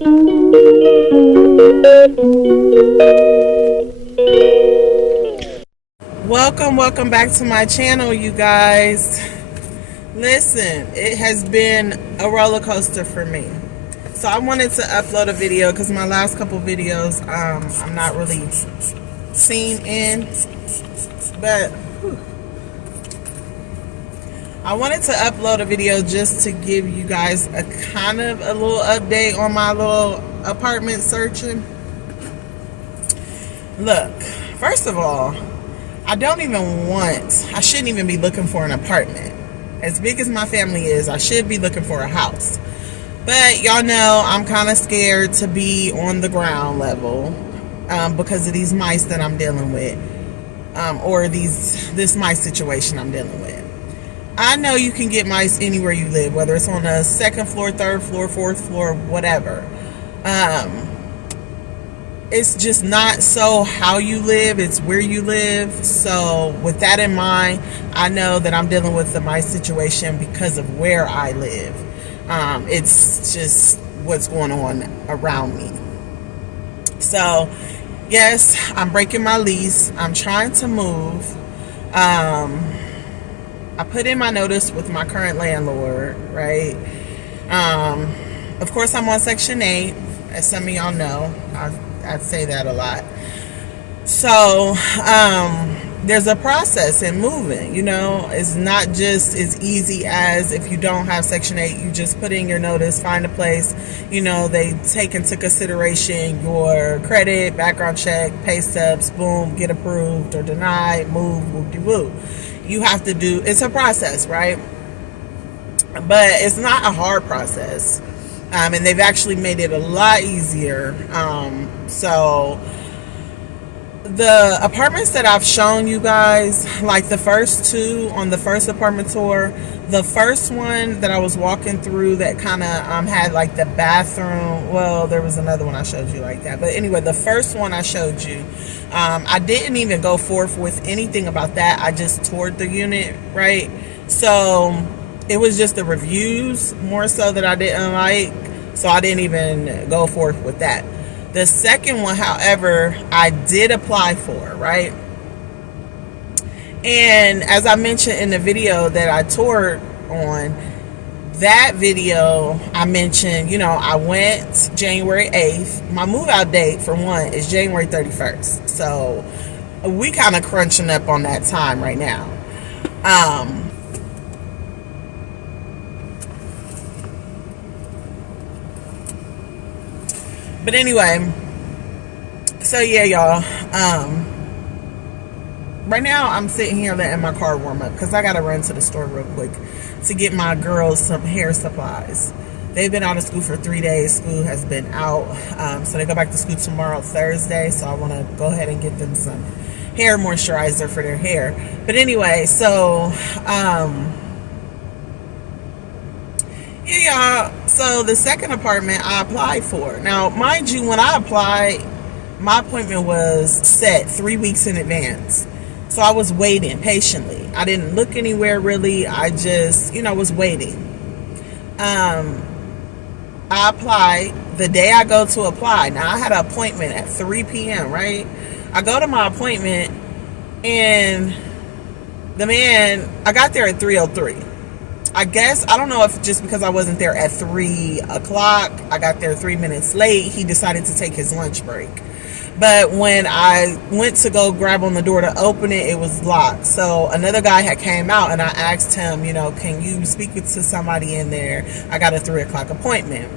Welcome back to my channel, you guys. Listen, it has been a roller coaster for me. So I wanted to upload a video because my last couple videos I'm not really seen in, but I wanted to upload a video just to give you guys a kind of a little update on my little apartment searching. Look, first of all, I shouldn't even be looking for an apartment. As big as my family is, I should be looking for a house. But y'all know I'm kind of scared to be on the ground level because of these mice that I'm dealing with, or this mice situation I'm dealing with. I know you can get mice anywhere you live, whether it's on a second floor, third floor, fourth floor, whatever. It's just not so how you live, it's where you live. So with that in mind, I know that I'm dealing with the mice situation because of where I live. It's just what's going on around me. So yes, I'm breaking my lease. I'm trying to move. I put in my notice with my current landlord, right? Of course, I'm on Section 8, as some of y'all know. I say that a lot. So there's a process in moving, you know. It's not just as easy as if you don't have Section 8, you just put in your notice, find a place, you know, they take into consideration your credit, background check, pay stubs, boom, get approved or denied, move, whoop-de-woo. You have to do, it's a process, right? But it's not a hard process. And they've actually made it a lot easier. So the apartments that I've shown you guys, like the first two on the first apartment tour, the first one that I was walking through that kind of had like the bathroom, well, there was another one I showed you like that, but anyway, the first one I showed you, I didn't even go forth with anything about that. I just toured the unit, right? So it was just the reviews more so that I didn't like, so I didn't even go forth with that. The second one, however, I did apply for, right? And as I mentioned in the video that I toured on, that video I mentioned, you know, I went January 8th. My move out date, for one, is January 31st. So we kind of crunching up on that time right now. But anyway, so yeah, y'all. Right now I'm sitting here letting my car warm up because I gotta run to the store real quick to get my girls some hair supplies. They've been out of school for 3 days. School has been out, so they go back to school tomorrow, Thursday. So I want to go ahead and get them some hair moisturizer for their hair. But anyway, so yeah, y'all. So the second apartment I applied for. Now, mind you, when I applied, my appointment was set 3 weeks in advance. So I was waiting patiently. I didn't look anywhere really. I just, you know, was waiting. I applied. The day I go to apply, now I had an appointment at 3 p.m., right? I go to my appointment, and the man, I got there at 3:03. I guess, I don't know if just because I wasn't there at 3 o'clock, I got there 3 minutes late, he decided to take his lunch break. But when I went to go grab on the door to open it, it was locked. So another guy had came out, and I asked him, you know, can you speak to somebody in there? I got a 3 o'clock appointment.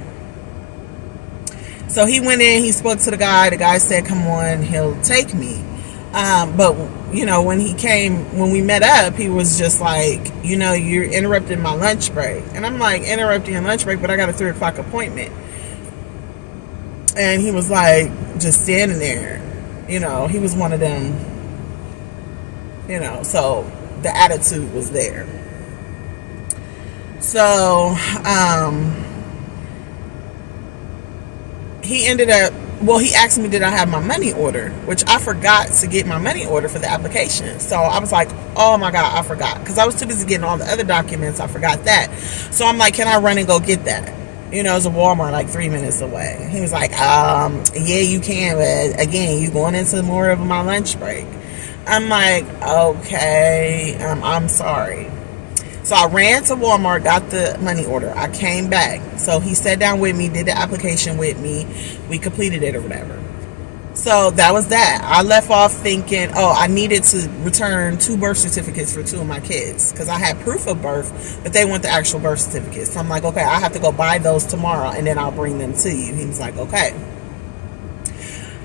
So he went in, he spoke to the guy. The guy said, come on, he'll take me. But, you know, when we met up, he was just like, you know, you're interrupting my lunch break. And I'm like, interrupting your lunch break, but I got a 3 o'clock appointment. And he was like, just standing there. You know, he was one of them, you know, so the attitude was there. So, he ended up, well, he asked me, did I have my money order, which I forgot to get my money order for the application. So I was like, oh my God, I forgot. Because I was too busy getting all the other documents. I forgot that. So I'm like, can I run and go get that? You know, it's a Walmart like 3 minutes away. He was like, yeah, you can, but again, you going into more of my lunch break. I'm like, okay, I'm sorry. So I ran to Walmart, got the money order. I came back. So he sat down with me, did the application with me. We completed it or whatever. So that was that. I left off thinking, oh, I needed to return 2 birth certificates for 2 of my kids because I had proof of birth, but they want the actual birth certificates. So I'm like, okay, I have to go buy those tomorrow and then I'll bring them to you. He was like, okay.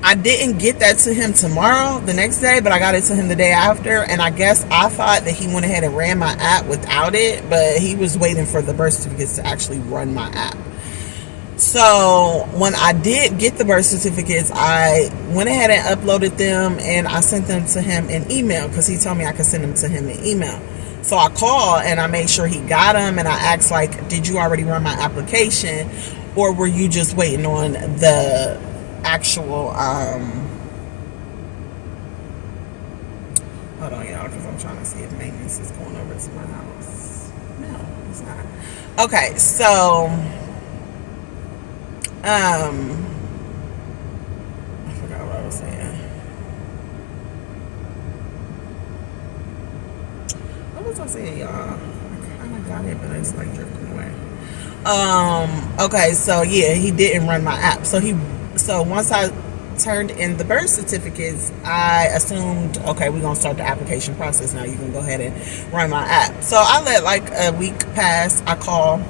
I didn't get that to him tomorrow, the next day, but I got it to him the day after. And I guess I thought that he went ahead and ran my app without it, but he was waiting for the birth certificates to actually run my app. So when I did get the birth certificates, I went ahead and uploaded them and I sent them to him in email because he told me I could send them to him in email. So I called and I made sure he got them and I asked, like, did you already run my application or were you just waiting on the actual, hold on, y'all, because I'm trying to see if maintenance is going over to my house. No, it's not. Okay, so I forgot what I was saying. What was I saying, y'all? I kind of got it, but it's like drifting away. Okay, so yeah, he didn't run my app. So once I turned in the birth certificates, I assumed, okay, we're gonna start the application process now. You can go ahead and run my app. So I let like a week pass. I call.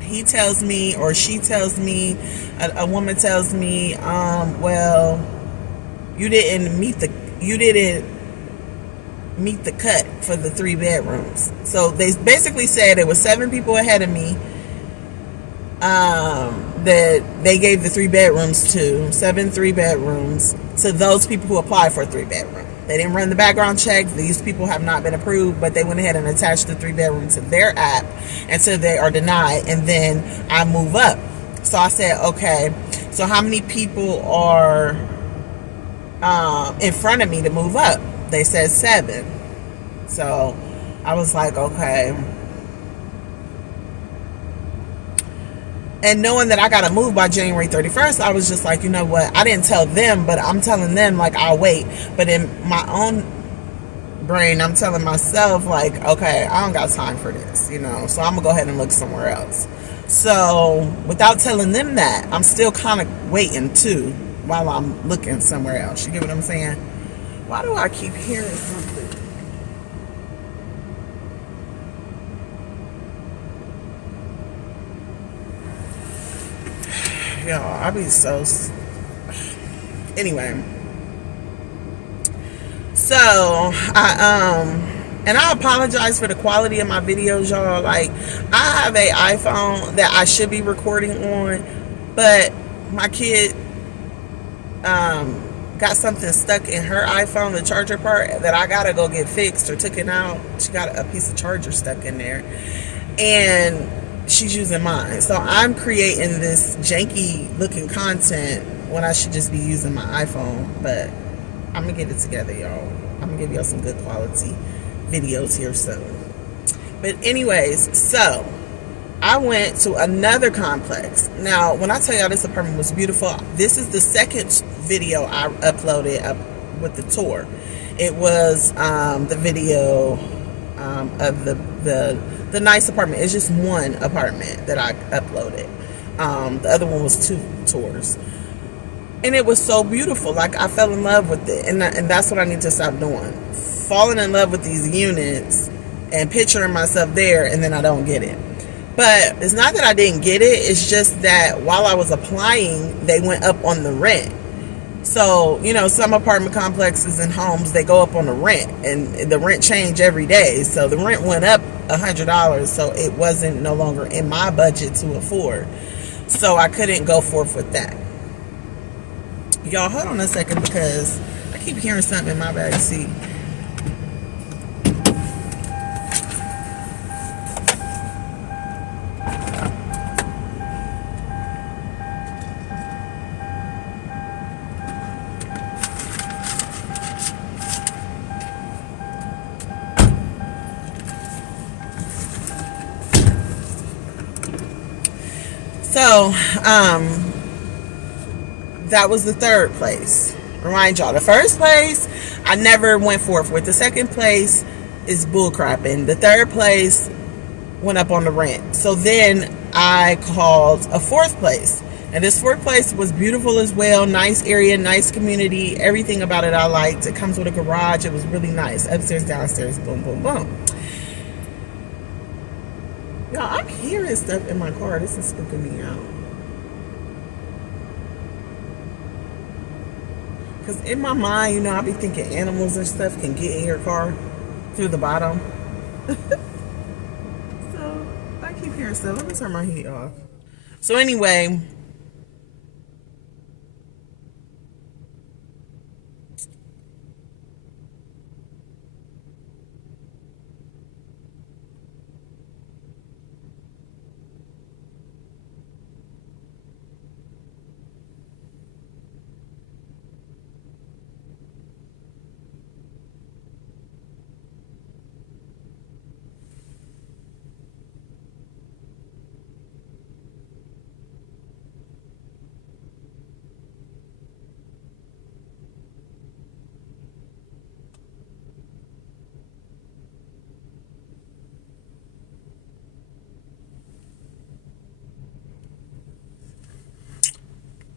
He tells me, or she tells me, a woman tells me, well, you didn't meet the cut for the 3 bedrooms. So they basically said it was 7 people ahead of me that they gave the 3 bedrooms to, 7 3-bedrooms to those people who applied for a 3-bedroom. They didn't run the background check. These people have not been approved, but they went ahead and attached the 3-bedroom to their app until they are denied, and then I move up. So I said, okay, so how many people are in front of me to move up? They said 7. So I was like, okay. And knowing that I got to move by January 31st, I was just like, you know what? I didn't tell them, but I'm telling them, like, I'll wait. But in my own brain, I'm telling myself, like, okay, I don't got time for this, you know? So I'm going to go ahead and look somewhere else. So without telling them that, I'm still kind of waiting, too, while I'm looking somewhere else. You get what I'm saying? Why do I keep hearing something? Yo, I be so... Anyway. So, and I apologize for the quality of my videos, y'all. Like, I have a iPhone that I should be recording on, but my kid got something stuck in her iPhone, the charger part, that I gotta go get fixed or took it out. She got a piece of charger stuck in there. And she's using mine. So I'm creating this janky looking content when I should just be using my iPhone. But I'm gonna get it together, y'all. I'm gonna give y'all some good quality videos here soon. But anyways, so I went to another complex. Now, when I tell y'all this apartment was beautiful, this is the second video I uploaded up with the tour. It was the video of the nice apartment. It's just one apartment that I uploaded. The other one was 2 tours. And it was so beautiful. Like, I fell in love with it. And that's what I need to stop doing. Falling in love with these units and picturing myself there, and then I don't get it. But it's not that I didn't get it. It's just that while I was applying, they went up on the rent. So, you know, some apartment complexes and homes, they go up on the rent, and the rent change every day. So the rent went up $100, so it wasn't no longer in my budget to afford. So I couldn't go forth with that. Y'all, hold on a second, because I keep hearing something in my back seat. So, that was the third place. Remind y'all, the first place I never went forth with. The second place is bullcrapping. The third place went up on the rent. So then I called a fourth place. And this fourth place was beautiful as well. Nice area, nice community. Everything about it I liked. It comes with a garage. It was really nice. Upstairs, downstairs, boom, boom, boom. Y'all, I'm hearing stuff in my car. This is spooking me out. Because in my mind, you know, I be thinking animals and stuff can get in your car through the bottom. So, I keep hearing stuff. Let me turn my heat off. So anyway,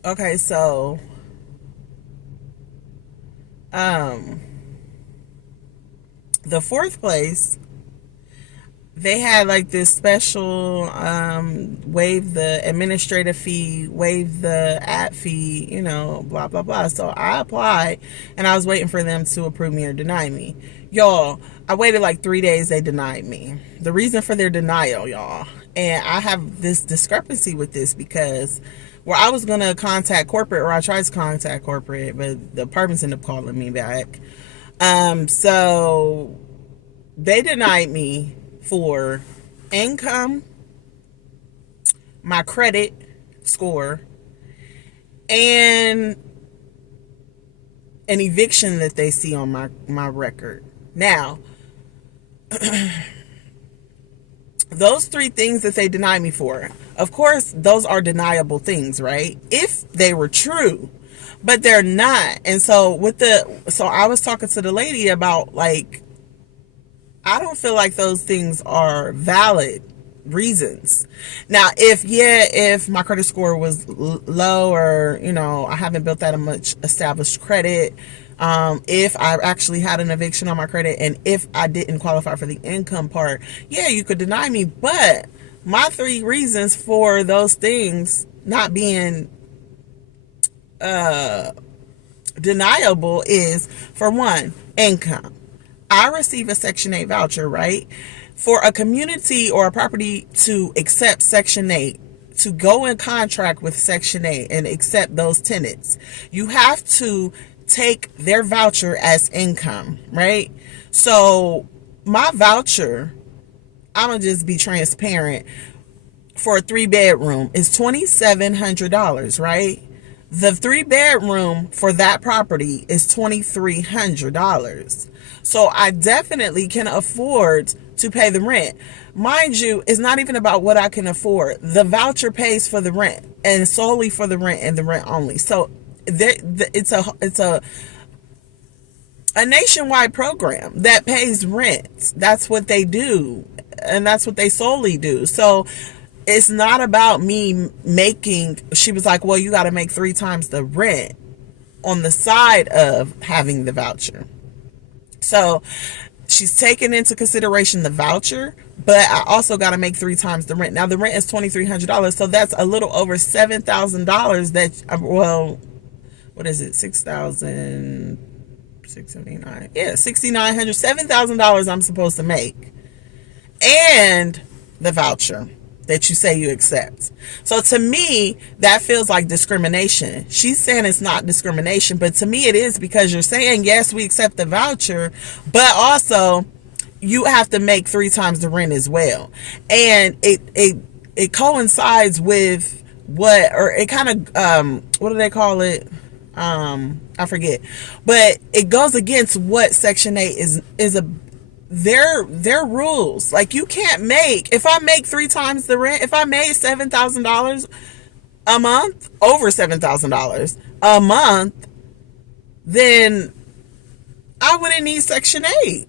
okay, so um the fourth place, they had like this special waive the administrative fee, waive the app fee, you know, blah blah blah. So I applied and I was waiting for them to approve me or deny me. Y'all, I waited like 3 days. They denied me. The reason for their denial, y'all, and I have this discrepancy with this because where I was gonna contact corporate, or I tried to contact corporate, but the apartments ended up calling me back. So they denied me for income, my credit score, and an eviction that they see on my record. Now, those three things that they deny me for, of course, those are deniable things, right? If they were true, but they're not. And so so I was talking to the lady about, like, I don't feel like those things are valid reasons. Now, if my credit score was low, or, you know, I haven't built that much established credit, if I actually had an eviction on my credit, and if I didn't qualify for the income part, yeah, you could deny me. But my three reasons for those things not being deniable is, for one, income. I receive a Section 8 voucher, right? For a community or a property to accept Section 8, to go in contract with Section 8 and accept those tenants, you have to take their voucher as income, right? So my voucher, I'm going to just be transparent, for a 3-bedroom is $2,700, right? The 3-bedroom for that property is $2,300. So I definitely can afford to pay the rent. Mind you, it's not even about what I can afford. The voucher pays for the rent, and solely for the rent, and the rent only. So it's a nationwide program that pays rent. That's what they do, and that's what they solely do. So it's not about me making. She was like, well, you got to make 3 times the rent on the side of having the voucher. So she's taking into consideration the voucher, but I also got to make 3 times the rent. Now, the rent is $2,300, so that's a little over $7,000 that, well, what is it, 6,679? Yeah, $6,900, $7,000 I'm supposed to make. And the voucher that you say you accept. So to me, that feels like discrimination. She's saying it's not discrimination, but to me it is, because you're saying, yes, we accept the voucher, but also you have to make 3 times the rent as well. And it coincides with what, or it kind of, what do they call it? I forget, but it goes against what Section 8 is their rules. Like, you can't make, if I make 3 times the rent, if I made $7,000, a month, over $7,000 a month, then I wouldn't need Section 8.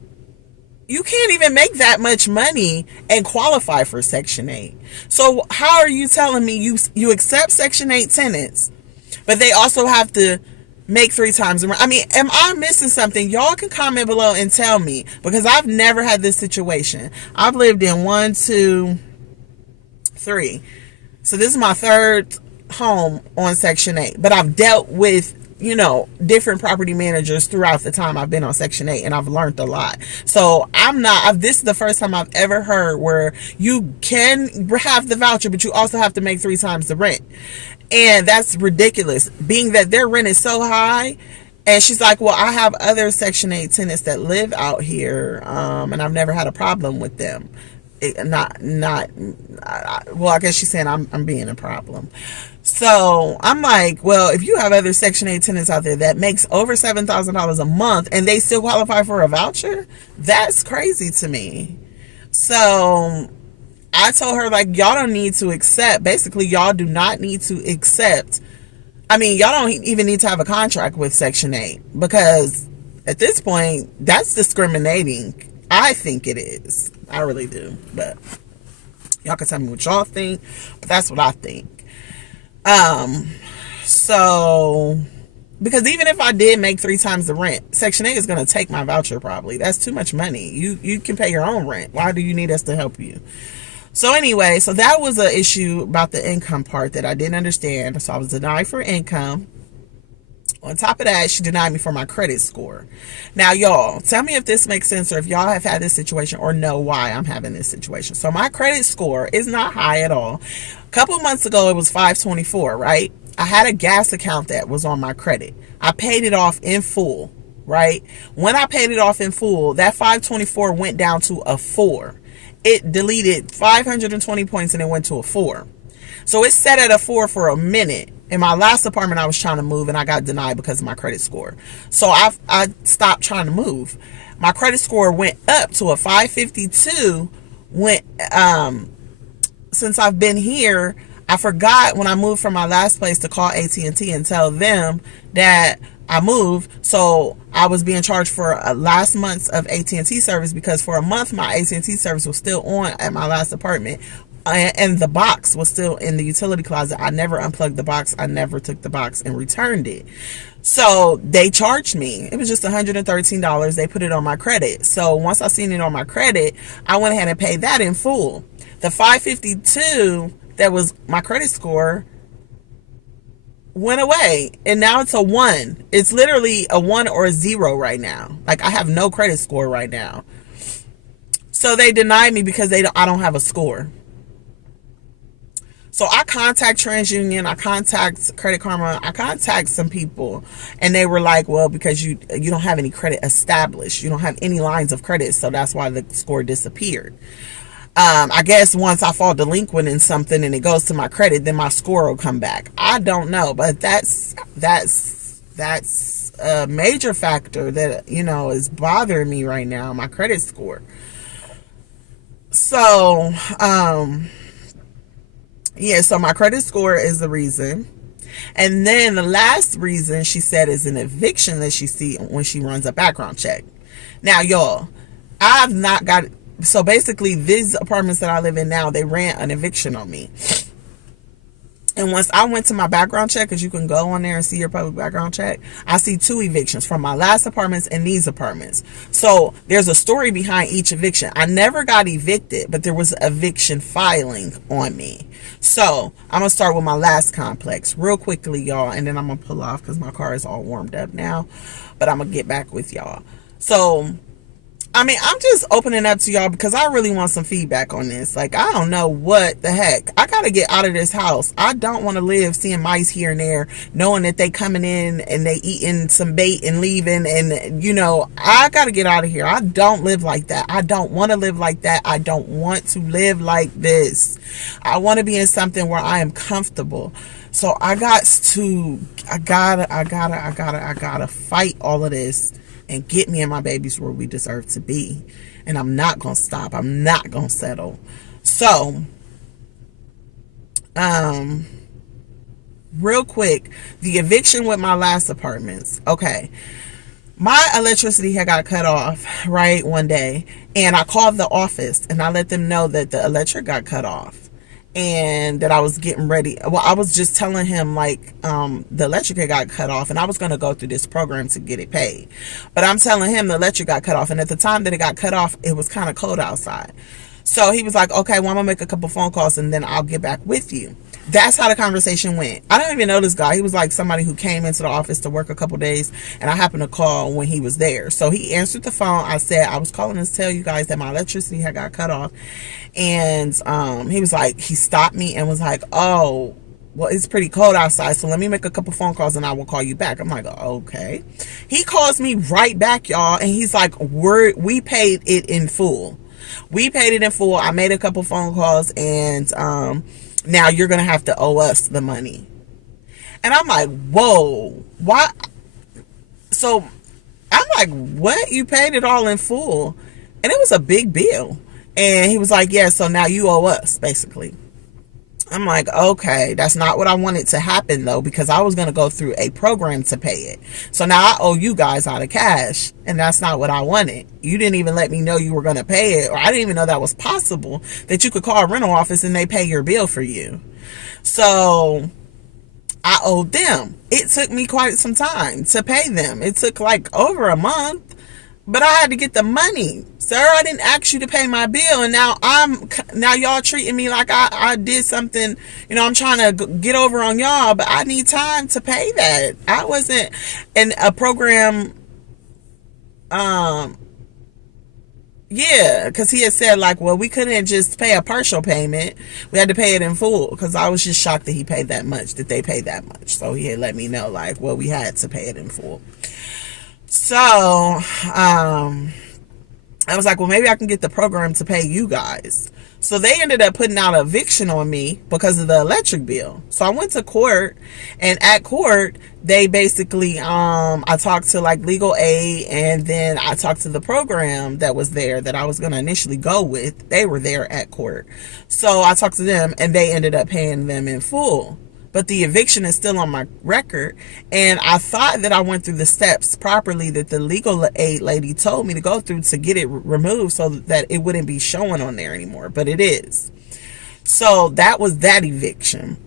You can't even make that much money and qualify for Section 8. So how are you telling me you accept Section 8 tenants, but they also have to make 3 times the rent? I mean, am I missing something? Y'all can comment below and tell me, because I've never had this situation. I've lived in 1, 2, 3. So this is my third home on Section 8, but I've dealt with, different property managers throughout the time I've been on Section 8, and I've learned a lot. So this is the first time I've ever heard where you can have the voucher, but you also have to make 3 times the rent. And that's ridiculous, being that their rent is so high. And she's like, well, I have other Section 8 tenants that live out here, and I've never had a problem with them. Well, I guess she's saying I'm being a problem. So I'm like, well, if you have other Section 8 tenants out there that makes over $7,000 a month and they still qualify for a voucher, that's crazy to me. So I told her, like, y'all don't need to accept, basically, y'all do not need to accept. I mean, y'all don't even need to have a contract with Section 8, because at this point, that's discriminating. I think it is. I really do. But y'all can tell me what y'all think, but that's what I think. So, because even if I did make 3 times the rent, Section 8 is going to take my voucher probably. That's too much money. You can pay your own rent. Why do you need us to help you? So anyway, so that was an issue about the income part that I didn't understand. So I was denied for income. On top of that, she denied me for my credit score. Now, y'all, tell me if this makes sense, or if y'all have had this situation or know why I'm having this situation. So my credit score is not high at all. A couple months ago, it was 524, right? I had a gas account that was on my credit. I paid it off in full, right? When I paid it off in full, that 524 went down to a 4. It deleted 520 points and it went to a 4. So it sat at a 4 for a minute. In my last apartment, I was trying to move and I got denied because of my credit score. So I stopped trying to move. My credit score went up to a 552. Since I've been here, I forgot when I moved from my last place to call AT&T and tell them that I moved. So I was being charged for last month's of AT&T service, because for a month my AT&T service was still on at my last apartment. And the box was still in the utility closet. I never unplugged the box. I never took the box and returned it. So they charged me. It was just $113. They put it on my credit. So once I seen it on my credit, I went ahead and paid that in full. The 552 that was my credit score went away, and now it's a 1. It's literally a 1 or a 0 right now. Like, I have no credit score right now. So they denied me because I don't have a score. So I contact TransUnion, I contact Credit Karma, I contact some people, and they were like, well, because you don't have any credit established, you don't have any lines of credit, so that's why the score disappeared. I guess once I fall delinquent in something and it goes to my credit, then my score will come back. I don't know, but that's a major factor that, is bothering me right now, my credit score. So, yeah, so my credit score is the reason. And then the last reason she said is an eviction that she see when she runs a background check. Now, y'all, I've not got, so basically these apartments that I live in now, they ran an eviction on me. And once I went to my background check, because you can go on there and see your public background check, I see 2 evictions from my last apartments and these apartments. So there's a story behind each eviction. I never got evicted, but there was eviction filing on me. So I'm going to start with my last complex real quickly, y'all, and then I'm going to pull off because my car is all warmed up now. But I'm going to get back with y'all. So, I mean, I'm just opening up to y'all because I really want some feedback on this. Like, I don't know what the heck. I got to get out of this house. I don't want to live seeing mice here and there, knowing that they coming in and they eating some bait and leaving. And, I got to get out of here. I don't live like that. I don't want to live like that. I don't want to live like this. I want to be in something where I am comfortable. So I gotta fight all of this and get me and my babies where we deserve to be. And I'm not going to stop. I'm not going to settle. So, real quick, the eviction with my last apartments. Okay. My electricity had got cut off, right, one day. And I called the office and I let them know that the electric got cut off. And that I was getting ready. Well, I was just telling him like the electric had got cut off and I was going to go through this program to get it paid. But I'm telling him the electric got cut off. And at the time that it got cut off, it was kind of cold outside. So he was like, okay, well, I'm going to make a couple phone calls and then I'll get back with you. That's how the conversation went. I don't even know this guy. He was like somebody who came into the office to work a couple days, and I happened to call when he was there. So he answered the phone. I said, I was calling to tell you guys that my electricity had got cut off. And he was like, he stopped me and was like, oh, well, it's pretty cold outside, so let me make a couple phone calls and I will call you back. I'm like, okay. He calls me right back, y'all, and he's like, we paid it in full. We paid it in full. I made a couple phone calls, and now you're going to have to owe us the money. And I'm like, whoa, why? So I'm like, what? You paid it all in full? And it was a big bill. And he was like, yeah, so now you owe us, basically. I'm like, okay, that's not what I wanted to happen, though, because I was going to go through a program to pay it. So now I owe you guys out of cash, and that's not what I wanted. You didn't even let me know you were going to pay it, or I didn't even know that was possible, that you could call a rental office and they pay your bill for you. So I owed them. It took me quite some time to pay them. It took like over a month. But I had to get the money. Sir, I didn't ask you to pay my bill. And now y'all treating me like I did something, I'm trying to get over on y'all, but I need time to pay that. I wasn't in a program. Yeah, because he had said like, well, we couldn't just pay a partial payment. We had to pay it in full, because I was just shocked that he paid that much, that they paid that much. So he had let me know like, well, we had to pay it in full. So, I was like, well, maybe I can get the program to pay you guys. So they ended up putting out an eviction on me because of the electric bill. So I went to court, and at court, they basically, I talked to like legal aid, and then I talked to the program that was there that I was going to initially go with. They were there at court. So I talked to them, and they ended up paying them in full. But the eviction is still on my record. And I thought that I went through the steps properly that the legal aid lady told me to go through to get it removed so that it wouldn't be showing on there anymore. But it is. So that was that eviction.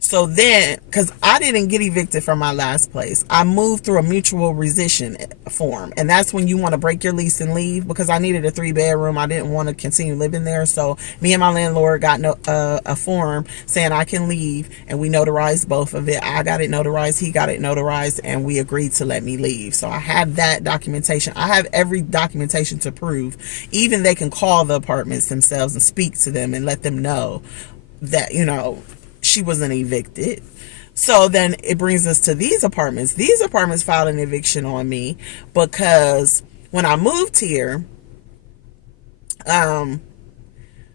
So then, because I didn't get evicted from my last place, I moved through a mutual rescission form. And that's when you want to break your lease and leave, because I needed a 3-bedroom. I didn't want to continue living there. So me and my landlord got a form saying I can leave, and we notarized both of it. I got it notarized, he got it notarized, and we agreed to let me leave. So I have that documentation. I have every documentation to prove. Even they can call the apartments themselves and speak to them and let them know that, she wasn't evicted. So then it brings us to these apartments. These apartments filed an eviction on me because when I moved here, the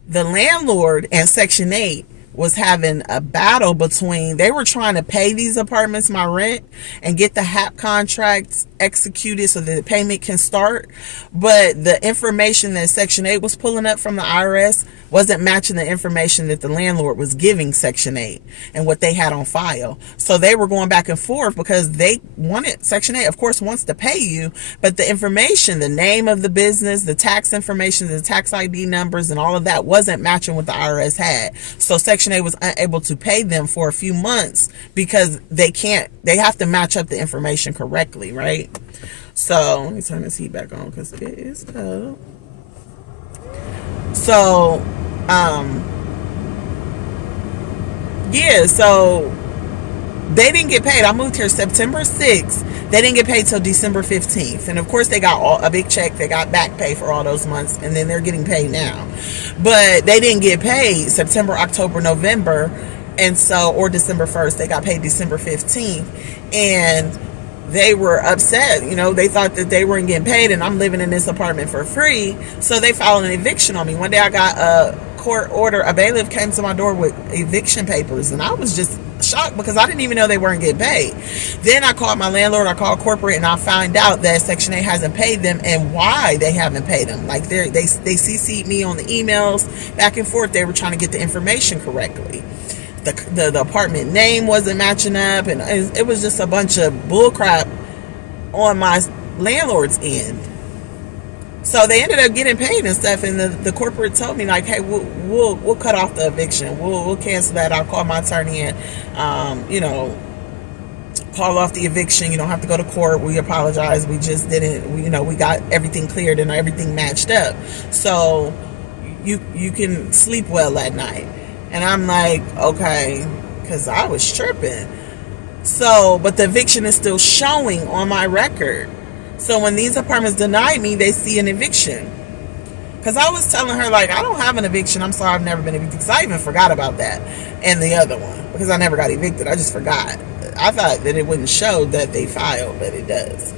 landlord and Section 8 was having a battle between, they were trying to pay these apartments my rent and get the HAP contracts executed so that the payment can start. But the information that Section 8 was pulling up from the IRS wasn't matching the information that the landlord was giving Section 8 and what they had on file. So they were going back and forth because they wanted, Section 8 of course wants to pay you, but the information, the name of the business, the tax information, the tax ID numbers and all of that wasn't matching what the IRS had. So Section 8 was unable to pay them for a few months because they have to match up the information correctly, right? So let me turn this heat back on because it is cold. So yeah, so they didn't get paid. I moved here September 6th. They didn't get paid till December 15th. And of course they got a big check. They got back pay for all those months, and then they're getting paid now. But they didn't get paid September, October, November, and so, or December 1st. They got paid December 15th. And they were upset. They thought that they weren't getting paid, and I'm living in this apartment for free. So they filed an eviction on me. One day I got a court order. A bailiff came to my door with eviction papers, and I was just shocked because I didn't even know they weren't getting paid. Then I called my landlord, I called corporate, and I found out that Section 8 hasn't paid them and why they haven't paid them. Like they CC'd me on the emails back and forth. They were trying to get the information correctly. the apartment name wasn't matching up, and it was just a bunch of bullcrap on my landlord's end. So they ended up getting paid and stuff, and the corporate told me, like, hey, we'll cut off the eviction, we'll cancel that. I'll call my attorney and call off the eviction. You don't have to go to court. We apologize. We just didn't. We got everything cleared and everything matched up. So you can sleep well at night. And I'm like, okay, because I was tripping. So, but the eviction is still showing on my record. So when these apartments deny me, they see an eviction. Because I was telling her, like, I don't have an eviction. I'm sorry, I've never been evicted. Because I even forgot about that. And the other one. Because I never got evicted. I just forgot. I thought that it wouldn't show that they filed, but it does.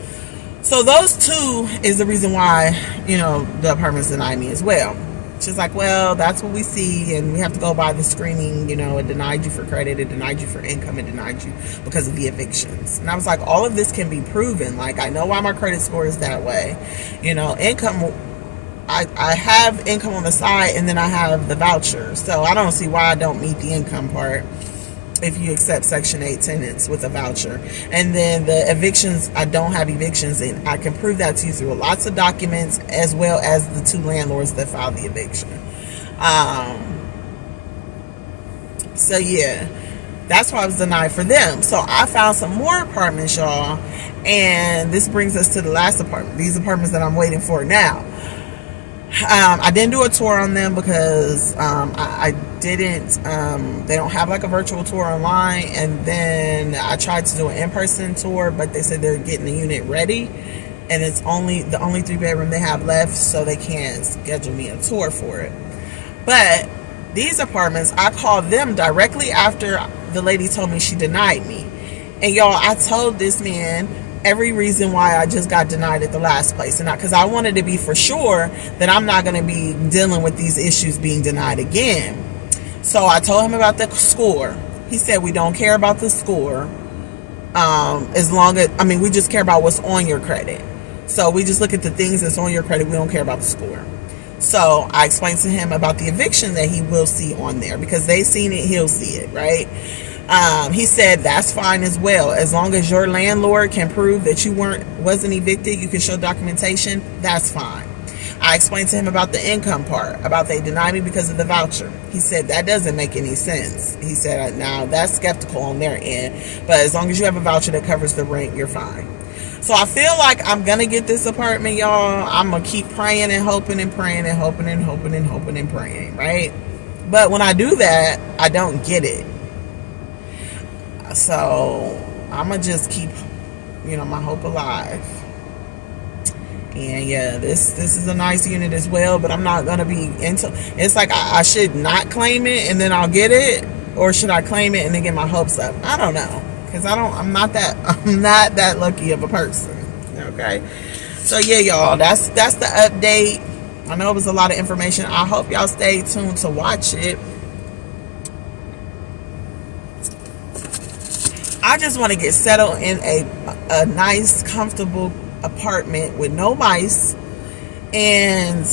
So those two is the reason why, the apartments deny me as well. She's like, well, that's what we see, and we have to go by the screening. It denied you for credit, it denied you for income, it denied you because of the evictions. And I was like, all of this can be proven. Like, I know why my credit score is that way. Income, I have income on the side, and then I have the voucher. So I don't see why I don't meet the income part if you accept Section 8 tenants with a voucher. And then the evictions, I don't have evictions, and I can prove that to you through lots of documents, as well as the two landlords that filed the eviction. So yeah, that's why I was denied for them. So I found some more apartments, y'all, and this brings us to the last apartment, these apartments that I'm waiting for now. I didn't do a tour on them because I didn't, they don't have like a virtual tour online. And then I tried to do an in-person tour, but they said they're getting the unit ready, and it's the only 3-bedroom they have left, so they can't schedule me a tour for it. But these apartments, I called them directly after the lady told me she denied me. And y'all, I told this man every reason why I just got denied at the last place, and because I wanted to be for sure that I'm not going to be dealing with these issues being denied again. So I told him about the score. He said, we don't care about the score, as long as, we just care about what's on your credit. So we just look at the things that's on your credit. We don't care about the score. So I explained to him about the eviction that he will see on there, because they seen it, he'll see it, right? He said that's fine as well, as long as your landlord can prove that you wasn't evicted, you can show documentation, that's fine. I explained to him about the income part, about they deny me because of the voucher. He said that doesn't make any sense. He said, now that's skeptical on their end, but as long as you have a voucher that covers the rent, you're fine. So I feel like I'm gonna get this apartment, y'all. I'm gonna keep praying and hoping and praying and hoping and hoping and hoping and praying, right? But when I do that, I don't get it. So I'm gonna just keep, my hope alive. And yeah, this is a nice unit as well, but I'm not gonna be into. It's like I should not claim it and then I'll get it, or should I claim it and then get my hopes up? I don't know, because I'm not that lucky of a person. Okay, so yeah, y'all, that's the update. I know it was a lot of information. I hope y'all stay tuned to watch it. I just want to get settled in a nice, comfortable apartment with no mice, and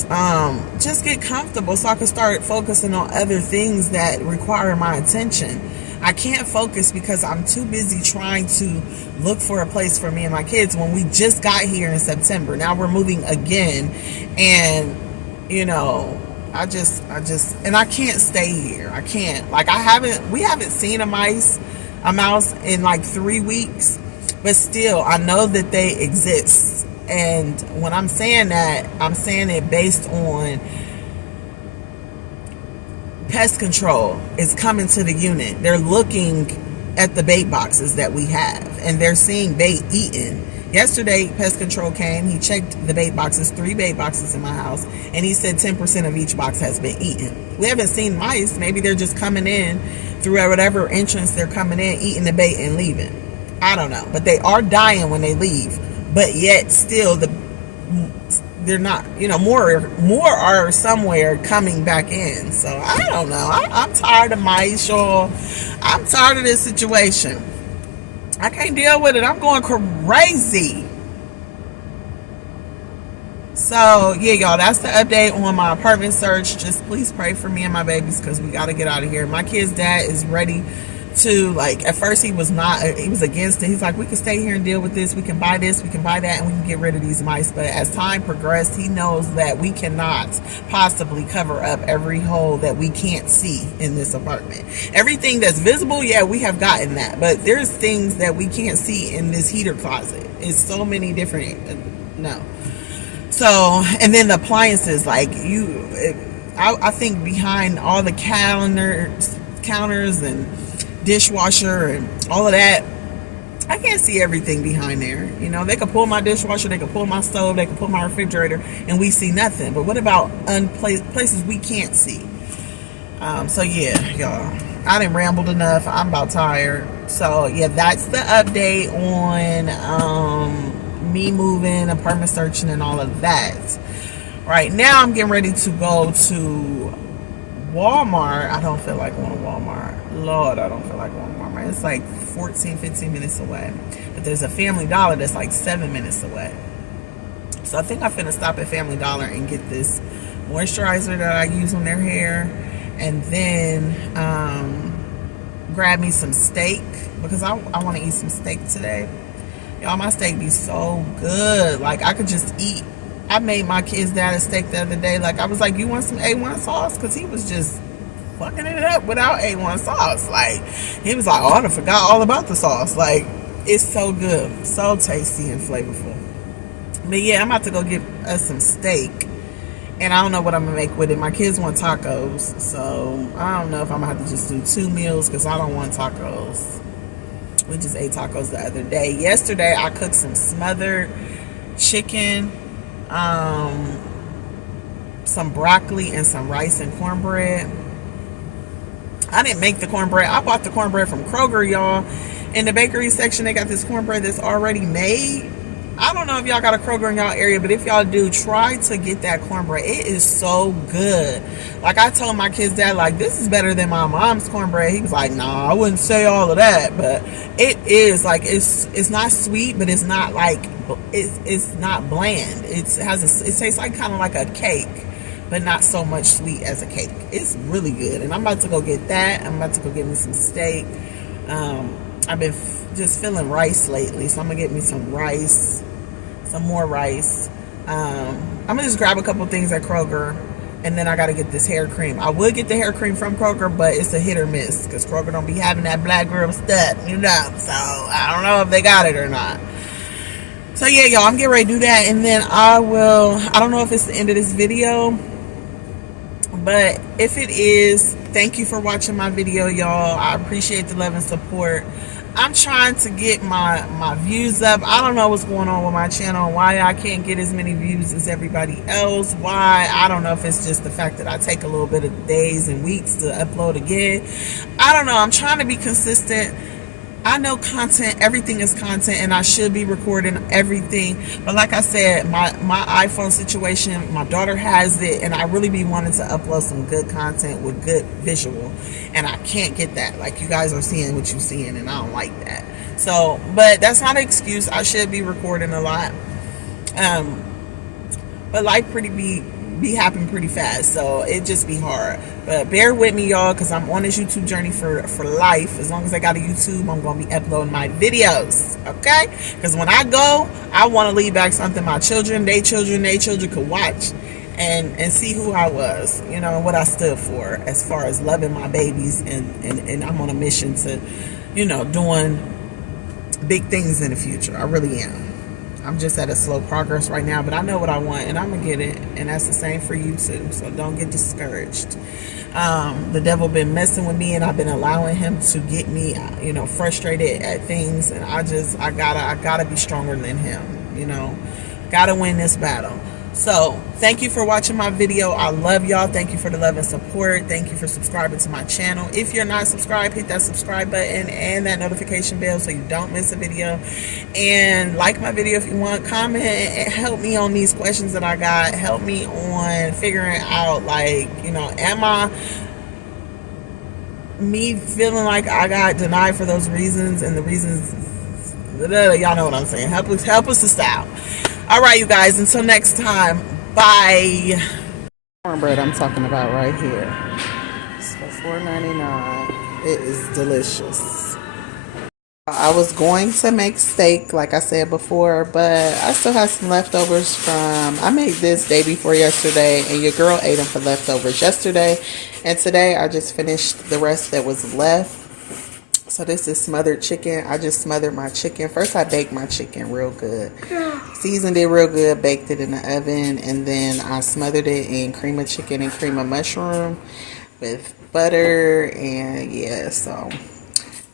just get comfortable so I can start focusing on other things that require my attention. I can't focus because I'm too busy trying to look for a place for me and my kids when we just got here in September. Now we're moving again, and I just and I can't stay here. I can't. Like, we haven't seen a mouse in like 3 weeks, but still I know that they exist. And when I'm saying that, I'm saying it based on pest control is coming to the unit. They're looking at the bait boxes that we have, and they're seeing bait eaten. Yesterday, pest control came. He checked the bait boxes, 3 bait boxes in my house, and he said 10% of each box has been eaten. We haven't seen mice. Maybe they're just coming in through whatever entrance they're coming in, eating the bait and leaving. I don't know. But they are dying when they leave. But yet still, they're not, more are somewhere coming back in. So I don't know. I'm tired of mice, y'all. I'm tired of this situation. I can't deal with it. I'm going crazy. So yeah, y'all, that's the update on my apartment search. Just please pray for me and my babies because we got to get out of here. My kid's dad is ready to, like, at first he was against it. He's like, we can stay here and deal with this, we can buy this, we can buy that, and we can get rid of these mice. But as time progressed, he knows that we cannot possibly cover up every hole that we can't see in this apartment. Everything that's visible, yeah, we have gotten that, but there's things that we can't see in this heater closet. It's so many different, no. So, and then the appliances, like, I think behind all the counters and dishwasher and all of that, I can't see everything behind there. You know, they could pull my dishwasher, they could pull my stove, they could pull my refrigerator, and we see nothing. But what about places we can't see? So yeah, y'all, I done rambled enough. I'm about tired. So yeah, that's the update on me moving, apartment searching, and all of that. Right now, I'm getting ready to go to Walmart. I don't feel like going to Walmart. Lord, I don't feel like going to Walmart. It's like 14-15 minutes away. But there's a Family Dollar that's like 7 minutes away. So I think I'm finna stop at Family Dollar and get this moisturizer that I use on their hair. And then grab me some steak because I want to eat some steak today. Y'all, my steak be so good. Like, I could just eat. I made my kid's dad a steak the other day. Like, I was like, you want some A1 sauce? Because he was just fucking it up without A1 sauce. Like, he was like, oh, I forgot all about the sauce. Like, it's so good. So tasty and flavorful. But yeah, I'm about to go get us some steak. And I don't know what I'm going to make with it. My kids want tacos. So, I don't know if I'm going to have to just do 2 meals because I don't want tacos. We just ate tacos the other day. Yesterday, I cooked some smothered chicken, some broccoli, and some rice and cornbread. I didn't make the cornbread. I bought the cornbread from Kroger, y'all. In the bakery section, they got this cornbread that's already made. I don't know if y'all got a Kroger in y'all area, but if y'all do, try to get that cornbread. It is so good. Like, I told my kid's dad, like, this is better than my mom's cornbread. He was like, nah, I wouldn't say all of that, but it is, like, it's not sweet, but it's not like, it's not bland. It tastes like kind of like a cake, but not so much sweet as a cake. It's really good, and I'm about to go get that. I'm about to go get me some steak. I've been just feeling rice lately, so I'm gonna get me some rice, some more rice. I'm gonna just grab a couple things at Kroger, and then I gotta get this hair cream. I would get the hair cream from Kroger, but it's a hit or miss because Kroger don't be having that black girl stuff, you know. So I don't know if they got it or not. So yeah, y'all, I'm getting ready to do that, and then I don't know if it's the end of this video, but if it is, thank you for watching my video, y'all. I appreciate the love and support. I'm trying to get my views up. I don't know what's going on with my channel, why I can't get as many views as everybody else. Why, I don't know if it's just the fact that I take a little bit of days and weeks to upload again. I don't know. I'm trying to be consistent. I know content, everything is content, and I should be recording everything. But like I said, my iPhone situation, my daughter has it, and I really be wanting to upload some good content with good visual. And I can't get that. Like, you guys are seeing what you're seeing, and I don't like that. So, but that's not an excuse. I should be recording a lot. But life be happening pretty fast, so it just be hard. But bear with me, y'all, because I'm on this YouTube journey for life. As long as I got a YouTube, I'm going to be uploading my videos, okay? Because when I go, I want to leave back something my children, they children could watch and see who I was, you know, and what I stood for as far as loving my babies. And I'm on a mission to, you know, doing big things in the future. I really am. I'm just at a slow progress right now, but I know what I want, and I'm going to get it, and that's the same for you too, so don't get discouraged. The devil been messing with me, and I've been allowing him to get me, you know, frustrated at things, and I gotta be stronger than him, you know, gotta win this battle. So thank you for watching my video. I love y'all. Thank you for the love and support. Thank you for subscribing to my channel. If you're not subscribed, hit that subscribe button and that notification bell so you don't miss a video. And like my video if you want. Comment and help me on these questions that I got. Help me on figuring out, like, you know, am I me feeling like I got denied for those reasons, and the reasons, y'all know what I'm saying. Help us to stop. All right, you guys, until next time, bye. Cornbread I'm talking about right here. It's for $4.99. It is delicious. I was going to make steak, like I said before, but I still have some leftovers from, I made this day before yesterday, and your girl ate them for leftovers yesterday. And today I just finished the rest that was left. So this is smothered chicken. I just smothered my chicken. First I baked my chicken real good. Seasoned it real good, baked it in the oven, and then I smothered it in cream of chicken and cream of mushroom with butter, and yeah, so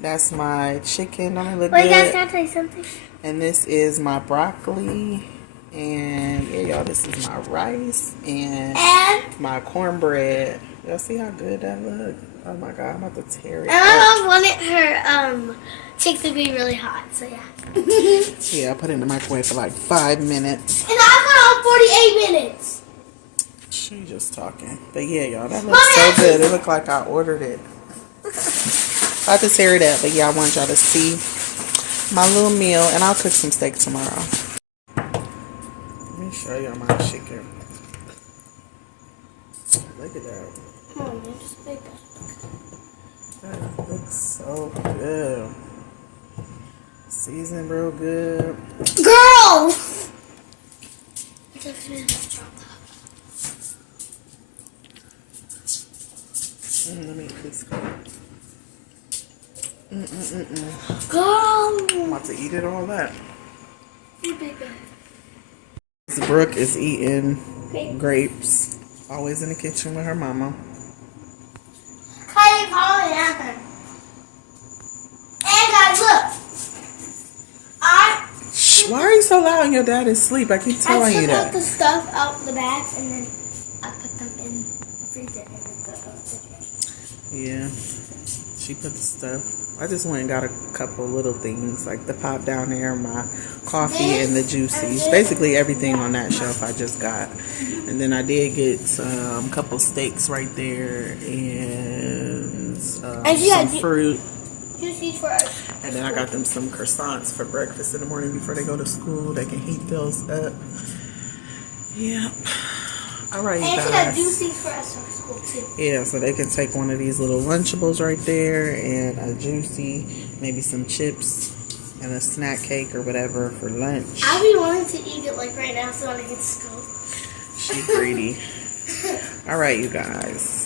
that's my chicken. Don't it look good? Wait, guys, can I tell you something? And this is my broccoli. And yeah, y'all, this is my rice and my cornbread. Y'all see how good that look? Oh my god, I'm about to tear it And up. my mom wanted her chicken to be really hot, so yeah. Yeah, I put it in the microwave for like 5 minutes. And I put on 48 minutes. She just talking. But yeah, y'all, that looks so good. It looked like I ordered it. I have to tear it up, but yeah, I want y'all to see my little meal, and I'll cook some steak tomorrow. Let me show y'all my chicken. Look at that. Come on, man, just bake that. That looks so good. Seasoned real good. Girl! Let me eat this. Girl! I'm about to eat it all up. You big guy. This Brooke is eating grapes. Always in the kitchen with her mama. Kylie calling at her. And guys, look. Shh, why are you so loud and your dad is asleep? I keep telling you I that. took out the stuff out the bags and then I put them in the freezer. Yeah, she put the stuff. I just went and got a couple little things like the pop down there, my coffee, and the juicies. Basically everything on that shelf I just got. And then I did get some couple steaks right there and some fruit. Juicies for us. And then I got them some croissants for breakfast in the morning before they go to school. They can heat those up. Yep. All right, you guys. And she got juicies for us for school too. Yeah, so they can take one of these little Lunchables right there and a juicy, maybe some chips and a snack cake or whatever for lunch. I'll be wanting to eat it like right now so when I get to school. She greedy. All right, you guys.